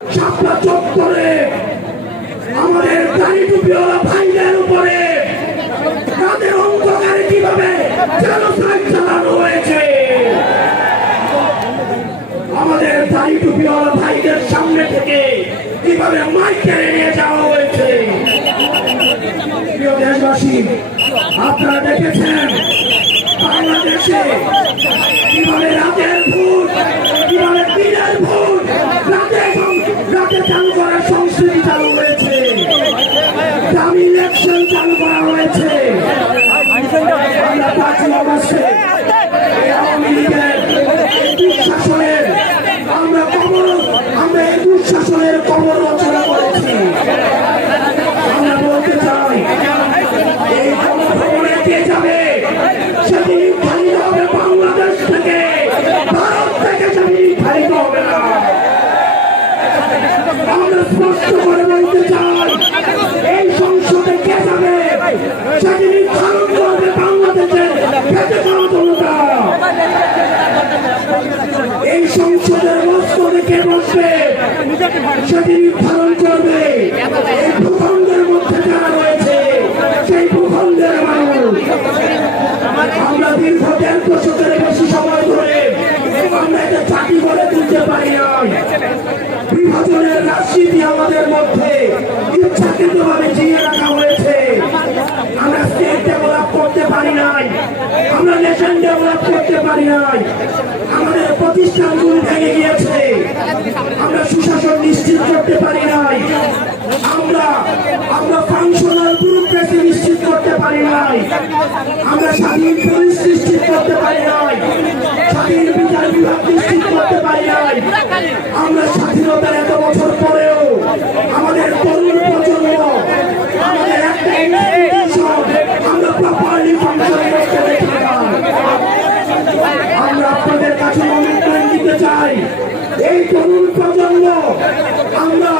শাপলা চত্বরে আমাদের দাড়ি টুপিওয়ালা ভাইদের উপরে তাদের অন্ধকারে কিভাবে জেনোসাইড চালানো হয়েছে, আমাদের দাড়ি টুপিওয়ালা ভাইদের সামনে থেকে কিভাবে মাইক কেড়ে নিয়ে যাওয়া হয়েছে। প্রিয় দেশবাসী, আপনারা দেখেছেন বাংলাদেশে কিভাবে রাতের ভোট, কিভাবে দিনের ভোট, রাতে চালু করার সংস্কৃতি চালু হয়েছে, দামি ইলেকশন চালু করা হয়েছে। আমরা ৫ই অগস্টে আওয়ামী লীগের দুঃশাসনের আমরা এই দুঃশাসনের কবর রচনা করেছি। আমরা বলতে চাই এই গণভবনে কে যাবে সেদিন খালি হবে বাংলাদেশ থেকে, ভারত থেকে সেদিন খালি হবে না। আমরা স্পষ্ট করে বলতে চাই এই সংসদে কে যাবে সেদিন ভারত করবে বাংলাদেশের খেতে খাওয়া জনতা। এই সংসদের মস্তকে কে বসবে সেদিন নির্ধারণ করবে এই ভূখণ্ডের মধ্যে যারা রয়েছে সেই ভূখণ্ডের মানুষ। আমরা দীর্ঘ ১.৫ দশকের বেশি সময় ধরে আমরা এটা জাতি করে তুলতে পারি নাই। বিভাজনের রাজনীতি আমাদের মধ্যে ইচ্ছাকৃতভাবে জিয়ে রাখা হয়েছে। আমরা স্টেট ডেভেলপ করতে পারি নাই, আমরা নেশন ডেভেলপ করতে পারি নাই, আমাদের প্রতিষ্ঠানগুলি ভেঙে গিয়েছে, আমরা সুশাসন নিশ্চিত করতে পারি নাই, আমরা ফাংশনাল ব্যুরোক্রেসি নিশ্চিত করতে পারি নাই, আমরা স্বাধীন পুলিশ নিশ্চিত করতে পারি নাই, স্বাধীন বিচার বিভাগ নিশ্চিত করতে পারি নাই। আমরা স্বাধীনতার এত বছর পরেও আমাদের তরুণ প্রজন্ম আমাদের একটা আমরা প্রপারলি ফাংশন করতে দেখি না। আমরা আপনাদের কাছে কমিটমেন্ট দিতে চাই এই তরুণ প্রজন্ম আমরা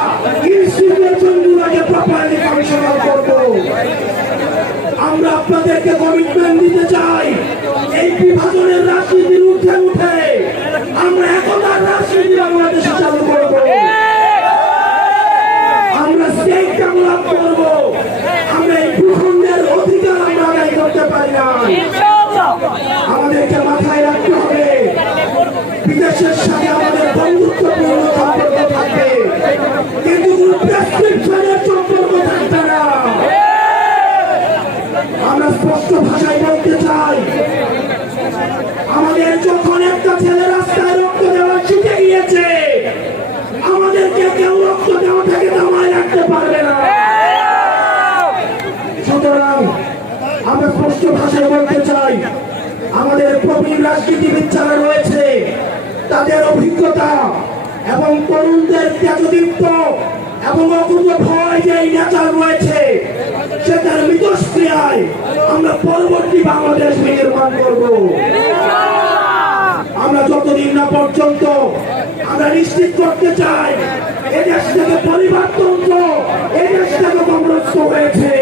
ইনস্টিটিউশনগুলোকে প্রপারলি ফাংশনাল করব। আমরা আপনাদেরকে কমিটমেন্ট দিতে চাই এই বিভাজনের রাজনীতির ঊর্ধ্বে উঠে আমরা একতার রাজনীতি বাংলাদেশে চালু করব। আমরা স্টেট ডেভেলপ করব। আমরা এই ভূখণ্ডের অধিকার আমরা আদায় করতে পারি না। আমাদেরকে মাথায় রাখতে হবে বিদেশের সাথে আমাদের বন্ধুত্বপূর্ণ সম্পর্ক থাকবে, কিন্তু কোন প্রেসক্রিপশনের সম্পর্ক থাকবে না। আমরা স্পষ্ট ভাষায় বলতে চাই আমাদের যখন একটা ছেলে রাস্তায় রক্ত দেওয়া শিখে গিয়েছে আমাদেরকে কেউ রক্ত দেওয়া থেকে থামায় রাখতে পারবে না। সুতরাং আমরা স্পষ্ট ভাষায় বলতে চাই আমাদের প্রবীণ রাজনীতিবিদ যারা রয়েছে তাদের অভিজ্ঞতা এবং তরুণদের ত্যাগদীপ্ত এবং অকুত ভয় যে নেচার রয়েছে সেটার মিথস্ক্রিয়ায় আমরা পরবর্তী বাংলাদেশ নির্মাণ করব। আমরা যতদিন না পর্যন্ত আমরা নিশ্চিত করতে চাই এদেশ থেকে পরিবারতন্ত্র, এদেশ থেকে কংগ্রেস হয়েছে,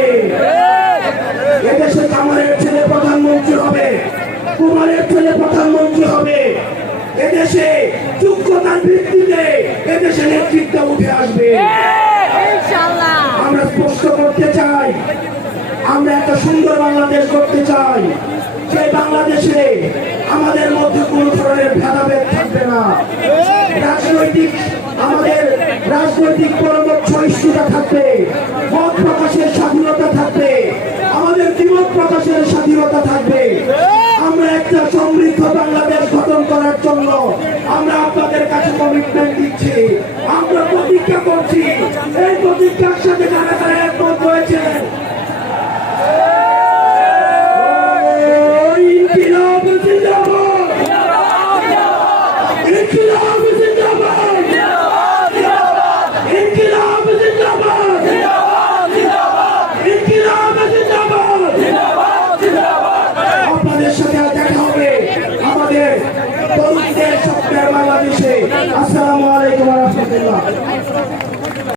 এদেশে কামারের ছেলে প্রধানমন্ত্রী হবে, কুমারের ছেলে প্রধানমন্ত্রী হবে, এদেশে যোগ্যতার ভিত্তিতে এদেশে নেতৃত্ব উঠে আসবে। আমরা স্পষ্ট করতে চাই আমরা একটা সুন্দর বাংলাদেশ করতে চাই, যে বাংলাদেশে আমাদের মধ্যে কোন ধরনের ভেদাভেদ থাকবে না। আমাদের রাজনৈতিক পরমত সহিষ্ণুতা থাকবে, মত প্রকাশের স্বাধীনতা থাকবে, আমাদের দ্বিমত প্রকাশের স্বাধীনতা থাকবে। আমরা একটা সমৃদ্ধ বাংলাদেশ গঠন করার জন্য আমরা আপনাদের কাছে কমিটমেন্ট দিচ্ছি, আমরা প্রতিজ্ঞা করছি। এই প্রতিজ্ঞার সাথে যারা যারা একমত হয়েছেন আপনাদের সাথে দেখা হবে আমাদের তরুণদের স্বপ্নের বাংলাদেশে। আসসালামু আলাইকুম ওয়া রাহমাতুল্লাহ।